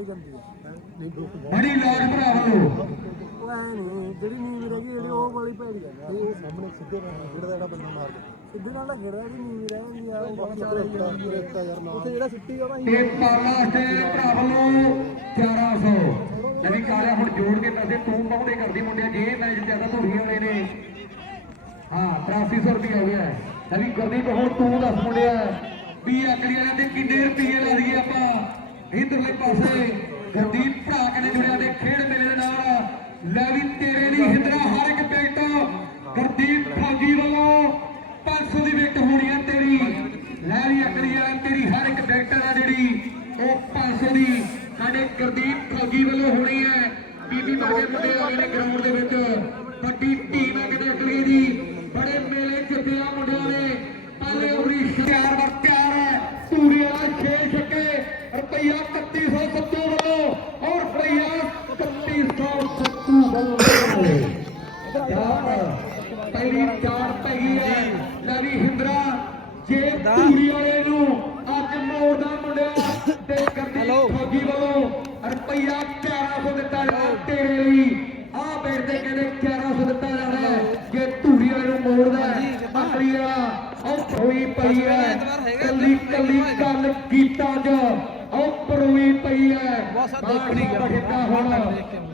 ਵਾਲੀ ਗੰਦੀ ਆ ਬੜੀ ਲਾਜ ਭਰਾ ਵੱਲੋਂ। ਉਹ ਐ ਨਹੀਂ ਜਿਹੜੀ ਨੀਂਦ ਰਹਿ ਗਈ ਜਿਹੜੀ ਉਹ ਵਾਲੀ ਭੈੜੀ ਆ। ਉਹ ਸਾਹਮਣੇ ਸਿੱਧੇ ਰਹਿਣਾ ਜਿਹੜਾ ਜਿਹੜਾ ਬੰਦਾ ਮਾਰ ਸਿੱਧੇ ਨਾਲ ਤਾਂ ਖੇਡਦਾ ਵੀ ਨੀਂਦ ਰਹਿ ਜਾਂਦੀ ਆ ਉਹ ਬਾਕੀ ਕੇ ਰੇਤਾ ਰੇਤਾ ਯਾਰ ਨਾਲ ਉੱਥੇ ਜਿਹੜਾ ਸਿੱਟੀ ਉਹਦਾ ਤੇ ਪਾਲਾ ਤੇ ਭਰਾ ਵੱਲੋਂ 400 ਜਦੀ ਕਾਲਿਆ ਹੁਣ ਜੋੜ ਕੇ ਪੈਸੇ ਤੂੰ ਪਾਉਂਦੇ ਕਰਦੀ ਮੁੰਡਿਆ? ਜੇ ਮੈਚ ਜ਼ਿਆਦਾ ਧੋਰੀ ਵਾਲੇ ਨੇ। ਹਾਂ 8300 ਰੁਪਏ ਹੋ ਗਿਆ। ਜਦੀ ਗੁਰਦੀਪ ਹੁਣ ਤੂੰ ਦੱਸ ਮੁੰਡਿਆ ਵੀ ਅਕੜੀ ਵਾਲਿਆਂ ਦੇ ਕਿੰਨੇ ਰੁਪਏ ਲਾ ਦਈਏ ਆਪਾਂ? ਹਿੰਦਲੇ ਪਾਸੇ ਗੁਰਦੀਪ ਭਰਾ ਕਨੇ ਜੁੜਿਆ ਦੇ ਖੇਡ ਮੇਲੇ ਦੇ ਨਾਲ। ਲੈ ਵੀ ਤੇਰੇ ਲਈ ਹਿੰਦਰਾ ਹਰ ਇੱਕ ਟਿਕਟ ਗੁਰਦੀਪ ਫੌਜੀ ਵੱਲੋਂ 500 ਦੀ ਵਿਕਟ ਹੋਣੀ ਹੈ ਤੇਰੀ। ਲੈ ਵੀ ਅਕਲੀ ਆ ਤੇਰੀ ਹਰ ਇੱਕ ਟਿਕਟ ਆ ਜਿਹੜੀ ਉਹ 500 ਦੀ ਸਾਡੇ ਗੁਰਦੀਪ ਫੌਜੀ ਵੱਲੋਂ ਹੋਣੀ ਹੈ ਬੀਬੀ ਬਾਗੇ ਮੁੰਡੇ ਆ ਗਏ ਗਰਾਊਂਡ ਦੇ ਵਿੱਚ ਵੱਡੀ ਟੀਮ ਹੈ ਕਿਤੇ ਅਕਲੀ ਦੀ। ਬੜੇ ਮੇਲੇ ਜਿੱਤਿਆ ਮੁੰਡਿਆਂ ਨੇ। ਪਹਿਲੇ ਉਮਰੀ 4 ਪਈ ਹੈ। ਕੱਲੀ ਕੱਲੀ ਗੱਲ ਕੀਤਾ ਜਾ ਉਹ ਪਰੋਈ ਪਈ ਹੈ। ਦੇਖਣੀ ਬਠਿੰਡਾ ਹੁਣ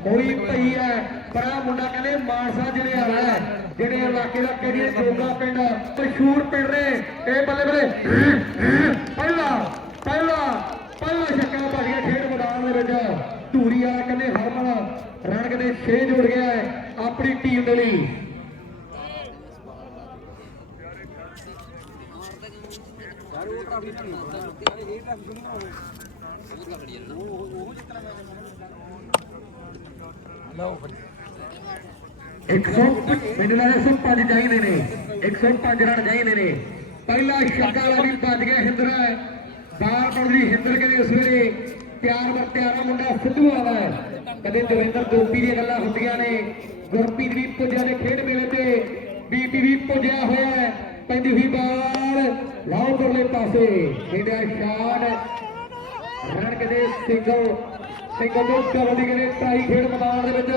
ਹੋਈ ਪਈ ਹੈ। ਪਰ ਮੁੰਡਾ ਕਹਿੰਦੇ ਮਾਨਸਾ ਜਿਹੜੇ ਹੈ, ਜਿਹੜੇ। ਇਲਾਕੇ ਦਾ ਕਿਹੜੀ ਜੋਗਾ ਪਿੰਡ ਮਸ਼ਹੂਰ ਪਿੰਡ ਨੇ। ਇਹ ਬੱਲੇ ਬੱਲੇ। ਪਹਿਲਾ ਪਹਿਲਾ ਪਹਿਲਾ ਛੱਕਾ ਭੱਜ ਗਿਆ ਖੇਡ ਮੈਦਾਨ ਦੇ ਵਿੱਚ। ਧੂਰੀ ਵਾਲਾ ਕਹਿੰਦੇ ਹਰਮਨ ਰਣ ਕਹਿੰਦੇ 6 ਜੁੜ ਗਿਆ ਹੈ ਆਪਣੀ ਟੀਮ ਦੇ ਲਈ। ਇੱਕ ਸੌ ਮੈਨੂੰ ਲੱਗਦਾ 105 ਚਾਹੀਦੇ ਨੇ। 105 ਰਨ ਚਾਹੀਦੇ ਨੇ। ਪਹਿਲਾ ਛੱਕਾ ਵਾਲਾ ਵੀ ਭੱਜ ਗਿਆ ਹਿੰਦਰ। ਬਾਹਰ ਪੜਦੀ ਹਿੰਦਰ ਕਹਿੰਦੇ ਉਸ ਵੇਲੇ ਪਿਆਰ ਵਰ ਪਿਆਰਾ ਮੁੰਡਾ ਸਿੱਧੂ ਆਵਾ ਕਦੇ ਜਵਿੰਦਰ ਗੋਪੀ ਦੀਆਂ ਗੱਲਾਂ ਹੁੰਦੀਆਂ ਨੇ। ਗੁਰਪ੍ਰੀਤ ਵੀ ਪੁੱਜਿਆ ਨੇ ਖੇਡ ਮੇਲੇ ਤੇ। ਬੀਪੀ ਵੀ ਪੁੱਜਿਆ ਹੋਇਆ ਹੈ। ਪੈਂਦੀ ਹੋਈ ਬਾਲ ਲਾਓ ਪਰਲੇ ਪਾਸੇ। ਖੇਡਿਆ ਸ਼ਾਟ ਰਨ ਕਦੇ ਸਿੰਗਲ ਸਿੰਗਲ ਤੋਂ ਕਬੱਡੀ ਕਦੇ ਖੇਡ ਮੈਦਾਨ ਦੇ ਵਿੱਚ,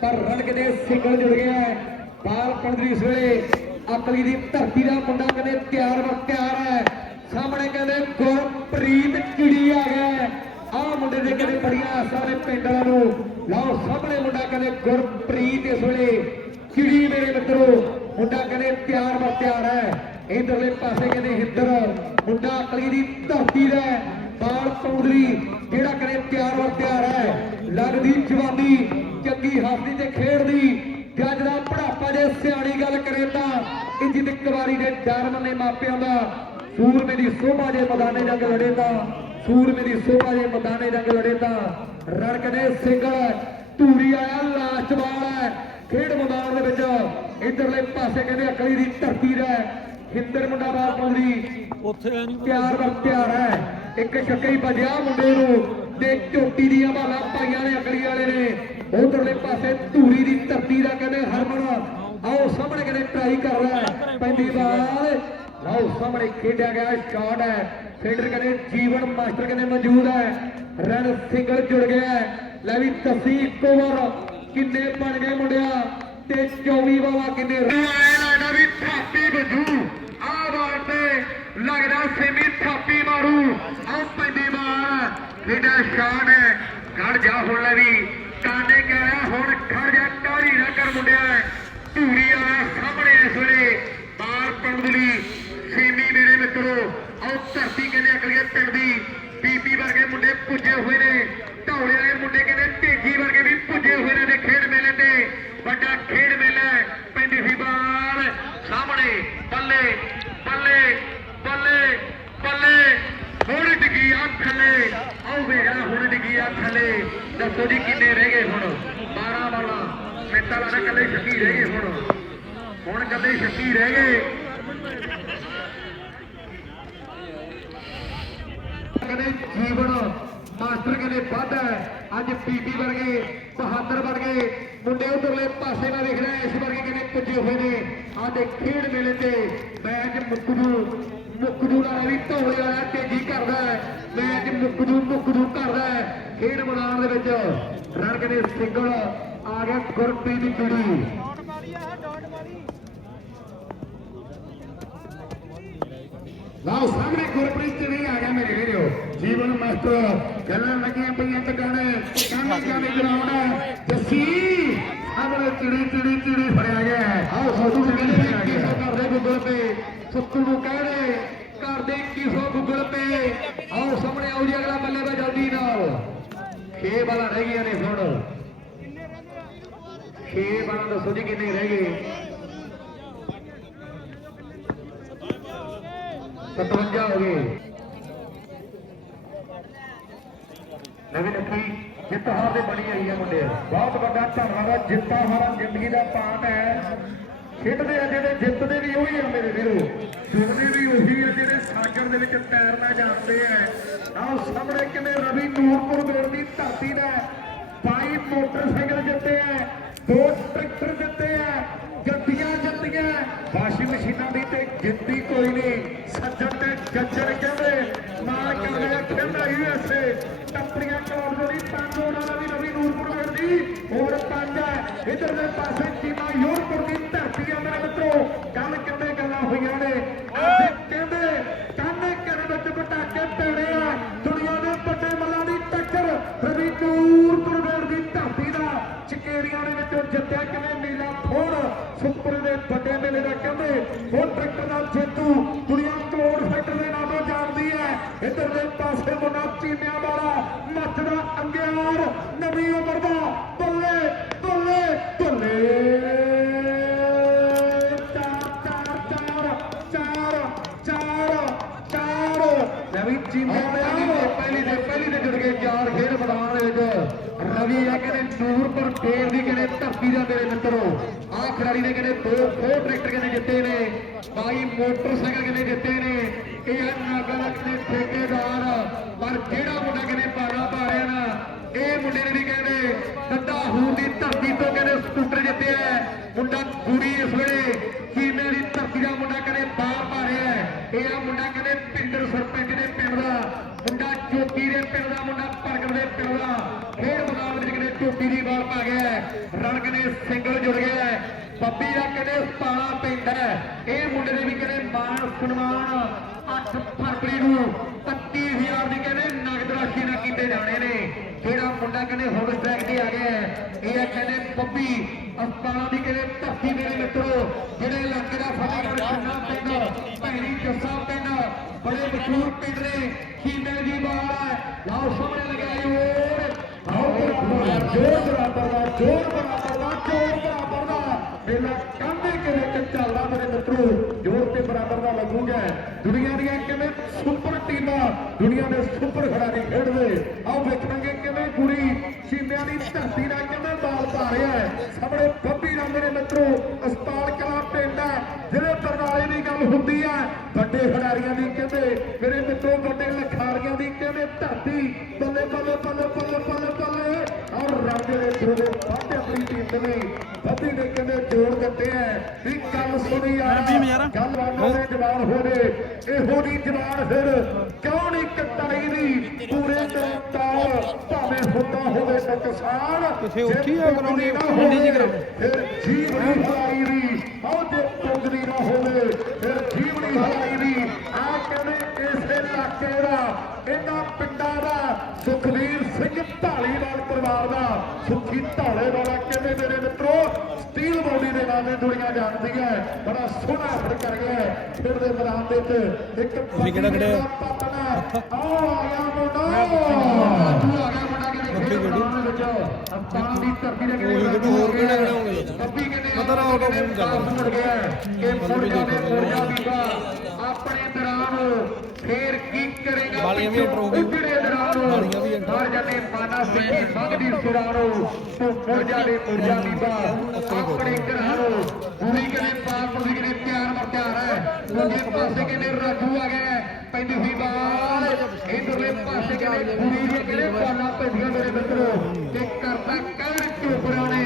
ਪਰ ਰਨ ਕਦੇ ਜੁੜ ਗਿਆ ਬਾਲ ਪੰਦਰੀ ਇਸ ਵੇਲੇ ਅਕਲੀ ਦੀ ਧਰਤੀ ਦਾ ਮੁੰਡਾ ਕਦੇ ਤਿਆਰ ਵਰ ਤਿਆਰ ਹੈ। ਸਾਹਮਣੇ ਕਹਿੰਦੇ ਗੁਰਪ੍ਰੀਤ ਚਿੜੀ ਆ ਗਿਆ ਆਹ ਮੁੰਡੇ ਦੇ ਕਹਿੰਦੇ ਬੜੀਆਂ ਸਾਰੇ ਪਿੰਡ ਵਾਲਿਆਂ ਨੂੰ। ਲਾਓ ਸਾਹਮਣੇ ਮੁੰਡਾ ਕਹਿੰਦੇ ਗੁਰਪ੍ਰੀਤ ਇਸ ਵੇਲੇ। ਚਿੜੀ ਮੇਰੇ ਮਿੱਤਰੋ, ਮੁੰਡਾ ਕਹਿੰਦੇ ਤਿਆਰ ਵਰ ਤਿਆਰ ਹੈ। ਇਧਰਲੇ ਪਾਸੇ ਕਹਿੰਦੇ ਹਿੱਦਰ, ਮੁੰਡਾ ਅਕਲੀ ਦੀ ਧਰਤੀ ਦਾ ਹੈ। ਬਾਲ ਪੌਂਦਰੀ ਜਿਹੜਾ ਕਰੇ ਤਿਆਰ ਵਰ ਤਿਆਰ ਹੈ, ਲੱਗਦੀ ਜਵਾਨੀ, ਚੰਗੀ ਹੱਸਦੀ ਤੇ ਖੇਡਦੀ, ਜੱਜ ਦਾ ਬੁਢਾਪਾ ਜੇ ਸਿਆਣੀ ਗੱਲ ਕਰੇ ਤਾਂ ਇੱਜ਼ਤ ਕੁਵਾਰੀ ਦੇ ਡਰ ਮੰਨੇ ਮਾਪਿਆਂ ਦਾ, ਸੂਰਮੇ ਦੀ ਸੋਭਾ ਜੇ ਮੈਦਾਨੇ ਜੰਗ ਲੜੇ ਤਾਂ, ਸੂਰਮੇ ਦੀ ਸੋਭਾ ਜੇ ਮੈਦਾਨੇ ਜੰਗ ਲੜੇ ਤਾਂ ਰੜਕਦੇ ਸਿੰਗਲ ਧੂਰੀ ਆਇਆ, ਲਾਸਟ ਬਾਲ ਹੈ, ਖੇਡ ਮੈਦਾਨ ਦੇ ਵਿੱਚ ਇਧਰਲੇ ਪਾਸੇ ਕਹਿੰਦੇ ਅਕਲੀ ਦੀ ਧਰਤੀ ਦਾ ਹਿੰਦਰ ਮੁੰਡਾ ਬਾਲ ਪੌਂਦਰੀ ਉੱਥੇ ਐ ਨਹੀਂ ਪਿਆਰ ਵਰ ਪਿਆਰ ਹੈ। ਇੱਕ ਛੱਕਾ ਹੀ ਵੱਜਿਆ ਮੁੰਡੇ ਨੂੰ ਤੇ ਝੋਟੀ ਦੀਆਂ ਬਾਲਾਂ ਪਾਈਆਂ ਨੇ ਅਕਲੀ ਵਾਲੇ ਨੇ। ਉਧਰਲੇ ਪਾਸੇ ਧੂਰੀ ਦੀ ਧਰਤੀ ਦਾ ਕਹਿੰਦੇ ਹਰਮਨ ਆਓ ਸਾਹਮਣੇ ਕਹਿੰਦੇ ਟਰਾਈ ਕਰ ਰਿਹਾ ਹੈ। ਪੈਂਦੀ ਬਾਲ ਲਓ ਸਾਹਮਣੇ ਖੇਡਿਆ ਗਿਆ ਸ਼ਾਟ ਹੈ। ਫੀਲਡਰ ਕਹਿੰਦੇ ਜੀਵਨ ਮਾਸਟਰ ਕਹਿੰਦੇ ਮੌਜੂਦ ਹੈ। ਰਨ ਸਿੰਗਲ ਜੁੜ ਗਿਆ ਹੈ। ਲੈ ਵੀ ਤਸੀ ਇੱਕ ਓਵਰ ਕਿੰਨੇ ਬਣ ਗਏ ਮੁੰਡਿਆ? ਤੇ 24 ਵਾਵਾ ਕਿੰਨੇ? ਲੱਗਦਾ ਵੀ ਥਾਪੀ ਤੇ ਲੱਗਦਾ ਸੇਮੀ ਥਾਪੀ ਮਾਰੂ। ਆ ਪੈਂਦੀ ਬਾਲ ਖੇਡਾ ਸ਼ਾਟ ਹੈ, ਖੜ ਜਾ ਹੁਣ ਲੈ ਵੀ। ਕਾਂਡੇ ਕਹਿ ਹੁਣ ਖੜ ਜਾ ਟਾਰੀ ਨਾ ਕਰ ਮੁੰਡਿਆ। ਧੂਰੀ ਵਾਲਾ ਸਾਹਮਣੇ ਇਸ ਵੇਲੇ ਬਾਲ ਪੰਦਲੀ ਸੇਮੀ ਮੇਰੇ ਮਿੱਤਰੋ ਆਓ ਧਰਤੀ ਕਹਿੰਦੇ ਅਕਲੀਏ ਪਿੰਡ ਦੀ। ਬੀਬੀ ਵਰਗੇ ਮੁੰਡੇ ਪੁੱਜੇ ਹੋਏ ਨੇ। ਢੌਲੇ ਵਾਲੇ ਮੁੰਡੇ ਕਹਿੰਦੇ ਢੇਗੀ ਵਰਗੇ ਵੀ ਪੁੱਜੇ ਹੋਏ ਨੇ ਖੇਡ ਮੇਲੇ ਤੇ। ਵੱਡਾ ਖੇਡ ਮੇਲਾ ਹੈ। ਪੈਂਦੀ ਸੀ ਬਾਲ ਸਾਹਮਣੇ, ਬੱਲੇ ਬੱਲੇ। ਬੱਲੇ ਬੱਲੇ ਹੁਣ ਡਿੱਗੀ ਆ ਆਓ ਵੇਗਾ ਹੁਣ ਡਿੱਗੀ ਆ ਦੱਸੋ ਜੀ ਕਿੰਨੇ ਰਹਿ ਗਏ ਹੁਣ? 12 ਵਾਲਾ। ਮਿੰਟਾਂ ਵਾਲਾ ਕੱਲੇ ਛੱਕੀ ਰਹਿ ਗਏ ਹੁਣ। ਹੁਣ ਕੱਲੇ ਛੱਕੀ ਰਹਿ ਗਏ। ਕਹਿੰਦੇ ਜੀਵਨ ਮਾਸਟਰ ਕਹਿੰਦੇ ਵੱਧ ਹੈ। ਅੱਜ ਪੀਪੀ ਵਰਗੇ ਬਹਾਦਰ ਵਰਗੇ ਮੁੰਡੇ ਉਧਰਲੇ ਪਾਸੇ ਮੈਂ ਵੇਖ ਰਿਹਾ ਇਸ ਵਰਗੇ ਕਹਿੰਦੇ ਪੁੱਜੇ ਹੋਏ ਨੇ। ਅੱਜ ਖੇਡ ਮੇਲੇ ਤੇ ਮੈਚ ਮੁੱਕਜੂ ਮੁੱਕਜੂ ਨਾਲ ਵੀ ਢੋਲੇ ਵਾਲਾ ਤੇਜ਼ੀ ਕਰਦਾ ਹੈ। ਮੈਚ ਮੁੱਕਜੂ ਮੁੱਕਜੂ ਕਰਦਾ ਹੈ। ਖੇਡ ਮੈਦਾਨ ਦੇ ਵਿੱਚ ਰਣ ਕਹਿੰਦੇ ਸਿੰਗਲ ਆ ਗਿਆ ਗੁਰਪ੍ਰੀਤ ਦੀ ਕੁੜੀ ਲਓ ਸਾਹਮਣੇ ਗੁਰਪ੍ਰੀਤ ਜੀ ਆ ਗਿਆ ਮੇਰੇ ਵੀਰੋ। ਜੀਵਨ ਮਾਸਟਰ ਗੱਲਾਂ ਲੱਗੀਆਂ ਪਈਆਂ ਟਿਕਾਣੇ ਕਾਹਨੇ ਕਾਹਨੇ ਗਰਾਉਂਡ ਜੱਸੀ ਆਪਣੇ ਚਿੜੀ ਚਿੜੀ ਚਿੜੀ ਫੜਿਆ ਗਿਆ। ਆਓ ਸਾਧੂ ਚਿੜੀ ਫੜਿਆ ਗਿਆ। ਕਰਦੇ ਗੂਗਲ ਪੇ ਸੁੱਕੂ ਨੂੰ ਕਹਿਣੇ ਕਰਦੇ 2100 ਗੂਗਲ ਪੇ ਆਓ ਸਾਹਮਣੇ ਆਓ ਜੀ, ਅਗਲਾ ਬੱਲੇ ਦਾ ਜਲਦੀ ਨਾਲ। 6 ਬਾਲਾਂ ਰਹਿ ਗਈਆਂ ਨੇ ਹੁਣ। 6 ਬਾਲਾਂ ਦੱਸੋ ਜੀ, ਕਿੰਨੇ ਰਹਿ ਗਏ? 57 ਹੋ ਗਏ। ਨਵੀਂ ਲੱਖੀ ਜਿੱਤ ਹਾਰ ਦੇ ਬਣੀ ਆਈ ਹੈ ਮੁੰਡੇ ਬਹੁਤ ਵੱਡਾ ਧੰਨਵਾਦ ਹੈ ਜਿੱਤਾਂ ਹਾਰਾਂ ਜ਼ਿੰਦਗੀ ਦਾ ਪਾਠ ਹੈ। ਖੇਡਦੇ ਆ ਜਿਹੜੇ ਜਿੱਤਦੇ ਵੀ ਉਹੀ ਆ ਮੇਰੇ ਵੀਰੋ। ਜਿੱਤਦੇ ਵੀ ਉਹੀ ਆ ਜਿਹੜੇ ਸਾਗਰ ਦੇ ਵਿੱਚ ਤੈਰਨਾ ਜਾਣਦੇ ਆ। ਆਹ ਸਾਹਮਣੇ ਕਿਵੇਂ ਰਵੀ ਨੂਰਪੁਰ ਗੋੜ ਦੀ ਧਰਤੀ ਦਾ ਬਾਈ ਮੋਟਰਸਾਈਕਲ ਜਿੱਤੇ ਆ ਦੋ ਟਰੈਕਟਰ ਜਿੱਤੇ ਆ, ਗੱਡੀਆਂ ਜਿੱਤੀਆਂ। ਵਾਸ਼ਿੰਗ ਮਸ਼ੀਨਾਂ ਦੀ ਤੇ ਗਿਣਤੀ ਕੋਈ ਨਹੀਂ। ਸੱਜਣ ਤੇ ਜੱਜਣ ਕਹਿੰਦੇ ਮਾਰ ਕਰ ਰਿਹਾ ਖੇਡਾ ਯੂਐਸਏ ਟੱਪਰੀਆਂ ਕਲੱਬ ਦੀ ਪੰਜ ਉਹਨਾਂ ਦਾ ਵੀ ਨਵੀਂ ਨੂਰਪੁਰ ਗੜ ਦੀ ਹੋਰ ਪੰਜ ਹੈ। ਇਧਰ ਪਾਸੇ ਚੀਮਾ ਯੂਰਪੁਰ ਦੀ ਧਰਤੀ ਆ ਮੇਰੇ ਮਿੱਤਰੋ। ਕੱਲ ਕਿੰਨੇ ਗੱਲਾਂ ਹੋਈਆਂ ਨੇ। ਅੱਜ ਕਹਿੰਦੇ, ਕਾਨੇ ਘਰ ਵਿੱਚ ਪਟਾਕੇ ਪੈਣੇ ਆ। ਦੁਨੀਆ ਦੇ ਵੱਡੇ ਮੱਲਾਂ ਦੀ ਟੱਕਰ। ਰਵੀ ਨੂਰਪੁਰ ਗੜ ਦੀ ਧਰਤੀ ਦਾ ਚਕੇਰੀਆਂ ਦੇ ਵਿੱਚੋਂ ਜਿੱਤਿਆ ਕਿਵੇਂ ਨੀਲਾ ਫੋੜ। ਸੁਪਰ ਦੇ ਵੱਡੇ ਮੇਲੇ ਦਾ ਕਹਿੰਦੇ ਉਹ ਟਰੈਕਟਰ ਦਾ ਜੇਤੂ ਦੁਨੀਆ ਕਰੋੜ ਫੈਕਟਰ ਦੇ ਨਾਮੋਂ ਹੈ ਇੱਧਰ ਦੇ ਪਾਸੇ ਮੁੰਡਾ ਚੀਮਿਆਂ ਵਾਲਾ ਮੱਚਦਾ ਅੰਗਿਆਰ ਨਵੀਂ ਉਮਰ ਦਾ ਬੱਲੇ ਬੱਲੇ ਬੱਲੇ। ਚਾਰ ਚਾਰ ਚਾਰ ਚਾਰ ਚਾਰ ਚਾਰ। ਨਵੀਂ ਚੀਮਿਆਂ ਵਾਲਾ ਪਹਿਲੀ ਦੇ ਪਹਿਲੀ ਦੇ ਜੁੜ ਗਏ ਚਾਰ ਖੇਡ ਮੈਦਾਨ ਵਿੱਚ। ਰਵੀ ਆ ਕਹਿੰਦੇ ਨੂਰਪੁਰ ਫੇਰ ਦੀ ਕਹਿੰਦੇ ਧਰਤੀ ਦਾ ਮੇਰੇ ਮਿੱਤਰੋ। ਆਹ ਖਿਡਾਰੀ ਨੇ ਕਹਿੰਦੇ ਦੋ ਦੋ ਟਰੈਕਟਰ ਕਹਿੰਦੇ ਜਿੱਤੇ ਨੇ। ਬਾਈ ਮੋਟਰਸਾਈਕਲ ਕਹਿੰਦੇ ਜਿੱਤੇ ਨੇ। ਇਹ ਆ ਨਾਗਾ ਦਾ ਕਹਿੰਦੇ ਠੇਕੇਦਾਰ, ਪਰ ਜਿਹੜਾ ਮੁੰਡਾ ਕਹਿੰਦੇ ਪਾਗਾ ਪਾ ਰਿਹਾ ਨਾ, ਇਹ ਮੁੰਡੇ ਨੇ ਵੀ ਕਹਿੰਦੇ ਦੱਦਾ ਹੂਰ ਦੀ ਧਰਤੀ ਤੋਂ ਕਹਿੰਦੇ ਸਕੂਟਰ ਜਿੱਤਿਆ ਮੁੰਡਾ ਪੂਰੀ ਇਸ ਵੇਲੇ ਕੀਮੇ ਦੀ ਧਰਤੀ ਦਾ ਮੁੰਡਾ ਕਹਿੰਦੇ ਬਾਹਰ ਪਾ ਰਿਹਾ ਇਹ ਆ ਮੁੰਡਾ ਕਹਿੰਦੇ ਪਿੰਡਰ ਸਰਪੰਚ ਦੇ ਪਿੰਡ ਦਾ। ਮੁੰਡਾ ਚੋਟੀ ਦੇ ਪਿੰਡ ਦਾ, ਮੁੰਡਾ ਪ੍ਰਗਟ ਦੇ ਪਿੰਡ ਦਾ। ਖੇਡ ਮੈਦਾਨ ਵਿੱਚ ਕਹਿੰਦੇ ਚੋਟੀ ਦੀ ਬਾਲ ਪਾ ਗਿਆ ਰਣਗ ਰਣ ਸਿੰਗਲ ਜੁੜ ਗਿਆ ਬੱਬੀ ਦਾ ਕਹਿੰਦੇ ਪਾਲਾ ਪੈਂਦਾ ਹੈ। ਇਹ ਮੁੰਡੇ ਦੇ ਵੀ ਕਹਿੰਦੇ ਮਾਣ ਸਨਮਾਨ 8 ਫਰਵਰੀ ਨੂੰ 35000 ਦੀ ਕਹਿੰਦੇ ਨਗਦ ਰਾਸ਼ੀ ਨਾਲ ਕੀਤੇ ਜਾਣੇ ਨੇ। ਜਿਹੜਾ ਮੁੰਡਾ ਕਹਿੰਦੇ ਹੁਣ ਟਰੈਕ ਤੇ ਆ ਗਿਆ ਇਹ ਆ ਕਹਿੰਦੇ ਪੱਪੀ। ਅਸਪਾਲਾਂ ਦੀ ਕਹਿੰਦੇ ਧਰਤੀ ਮੇਰੇ ਮਿੱਤਰੋ, ਜਿਹੜੇ ਇਲਾਕੇ ਦਾ ਫਤਿਹਗੜ੍ਹ ਛੰਨਾ ਪਿੰਡ, ਭੈਣੀ ਜੱਸਾ ਪਿੰਡ, ਬੜੇ ਮਸ਼ਹੂਰ ਪਿੰਡ ਨੇ। ਖੀਮੇ ਦੀ ਬਾਲ ਹੈ। ਲਾਓ ਸਾਹਮਣੇ ਲਗਾਈ ਹੋਰ। ਆਓ ਜੋਰ ਬਰਾਬਰ ਦਾ, ਜੋਰ ਬਰਾਬਰ ਦਾ, ਜੋਰ ਬਰਾਬਰ ਦਾ। ਮੇਲਾ ਕਾਂਦੇ ਕੇ ਵਿੱਚ ਚੱਲਦਾ ਮੇਰੇ ਮਿੱਤਰੋ ਜੋਰ ਤੇ ਬਰਾਬਰ ਦਾ ਲੱਗੂਗਾ ਦੁਨੀਆ ਦੀਆਂ ਕਿਵੇਂ ਸੁਪਰ ਟੀਮਾਂ, ਦੁਨੀਆ ਦੇ ਸੁਪਰ ਖਿਡਾਰੀ ਖੇਡਦੇ? ਆਓ ਵੇਖਾਂਗੇ ਕਿਵੇਂ ਕੁੜੀ ਸੀਮਿਆਂ ਦੀ ਧਰਤੀ ਦਾ ਕਿਵੇਂ ਬਾਲ ਪਾ ਰਿਹਾ ਹੈ। ਸਾਹਮਣੇ ਬੱਬੀ ਦਾ ਮੇਰੇ ਮਿੱਤਰੋ, ਅਸਪਾਲ ਕਲਾ ਪਿੰਡ ਹੈ ਜਿਹੜੇ ਬਰਨਾਲੇ ਦੀ ਗੱਲ ਹੁੰਦੀ ਹੈ ਵੱਡੇ ਖਿਡਾਰੀਆਂ ਦੀ ਕਹਿੰਦੇ ਮੇਰੇ ਮਿੱਤਰੋ, ਵੱਡੇ ਲਖਾਰੀਆਂ ਦੀ ਕਹਿੰਦੇ ਧਰਤੀ? ਬੱਲੇ ਬੱਲੇ ਬੱਲੇ ਬੱਲੇ ਬੱਲੇ ਔਰ ਰੰਗ ਦੇ ਥੋੜੇ ਵਾਧੇ ਆਪਣੀ ਟੀਮ ਦੇ ਲਈ। ਬੱਬੀ ਨੇ ਕਹਿੰਦੇ ਜੋੜ ਦਿੱਤੇ ਹੈ ਵੀ ਗੱਲ ਸੁਣੀ ਯਾਰ। ਗੱਲ ਵਾਂਗੋ ਦੇ ਜਵਾਨ ਹੋਵੇ ਇਹੋ ਦੀ ਜਵਾਨ ਫਿਰ ਕਿਉਂ ਨਹੀਂ ਕਟਾਈ ਦੀ ਪੂਰੇ ਦਿਨ ਤਾਲ ਭਾਵੇਂ ਹੁੰਦਾ ਹੋਵੇ ਨੁਕਸਾਨ ਕਿੱਥੇ ਉੱਠੀ ਆ ਜੇ ਕਰਾਉਣੀ, ਹੋਵੇ, ਚ ਕਰਾਉਣੀ। ਫਿਰ ਜੀਵਨੀ ਹਲਾਈ ਦੀ ਆਹ ਜੇ ਪੁੱਗਦੀ ਨਾ ਹੋਵੇ ਫਿਰ ਜੀਵਨੀ ਹਲਾਈ ਦੀ ਆ ਕਹਿੰਦੇ ਦਾ ਇਹਨਾਂ ਪਿੰਡਾਂ ਦਾ ਸੁਖਵੀਰ ਸਿੰਘ ਢਾਲੀਵਾਲ ਪਰਿਵਾਰ ਦਾ ਸੁਖੀ ਢਾਲੇ ਵਾਲਾ ਕਹਿੰਦੇ ਮੇਰੇ ਮਿੱਤਰੋ ਸਟੀਲ ਬੋਡੀ ਦੇ ਨਾਮ ਤੇ ਦੁਨੀਆ ਜਾਣਦੀ ਹੈ ਬੜਾ ਸੋਹਣਾ ਫਿਰ ਕਰ ਗਿਆ ਹੈ। ਖੇਡ ਦੇ ਮੈਦਾਨ ਦੇ ਵਿੱਚ ਇੱਕ ਤੁਸੀਂ ਕਿਹੜਾ ਆਓ ਆ ਗਿਆ ਮੁੰਡਾ ਆ ਗਿਆ ਮੁੰਡਾ ਬੱਕੀ ਗੱਡੀ? ਅਫਤਾਨ ਦੀ ਧਰਤੀ ਦੇ ਗੱਡੀ ਹੋਰ ਕਿਹੜਾ ਕਿਹੜਾ ਹੋਣਗੇ? ਕਹਿੰਦੇ ਪਤਾ ਨਾ ਆਟੋ ਫੋਨ ਚੱਲਦਾ। ਮੁੜ ਗਿਆ ਕਿ ਮੁੜ ਜਾਵੇ ਮੁੜ ਜਾਵੇਗਾ ਆਪਣੇ ਦਰਾਂ ਫੇਰ ਕੀ ਕਰੇਗਾ ਵਾਲੀਆਂ ਵੀ ਇੰਟਰੋ ਹੋ ਗਈ। ਦਰਾਂ ਵਾਲੀਆਂ ਵੀ ਇੰਟਰੋ। ਮਰ ਜਾਣੇ ਮਾਨਾ ਸਿੰਘ ਸੰਗਦੀ ਸੁਰਾਣੋ ਤੂੰ ਮੁੜ ਜਾਵੇ ਮੁੜ ਜਾਵੇਗਾ ਆਪਣੇ ਘਰਾਂ ਨੂੰ ਪੂਰੀ ਕਰੇ ਪਾਪ ਦੀ ਕਰੇ ਪਿਆਰ ਮਰ ਪਿਆਰ ਹੈ ਦੂਜੇ ਪਾਸੇ ਕਹਿੰਦੇ ਰਾਜੂ ਆ ਗਿਆ ਦੀ ਤੁਸੀਂ ਬਾਲ ਇਧਰਲੇ ਪਾਸੇ ਕਿਹੜੇ ਪੂਰੀ ਦੇ ਕਿਹੜੇ ਬਾਲਾਂ ਭੇਜੀਆਂ ਮੇਰੇ ਮਿੱਤਰੋ ਤੇ ਕਰਤਾ ਕਹਿਣ ਟੋਪਰਾਂ ਨੇ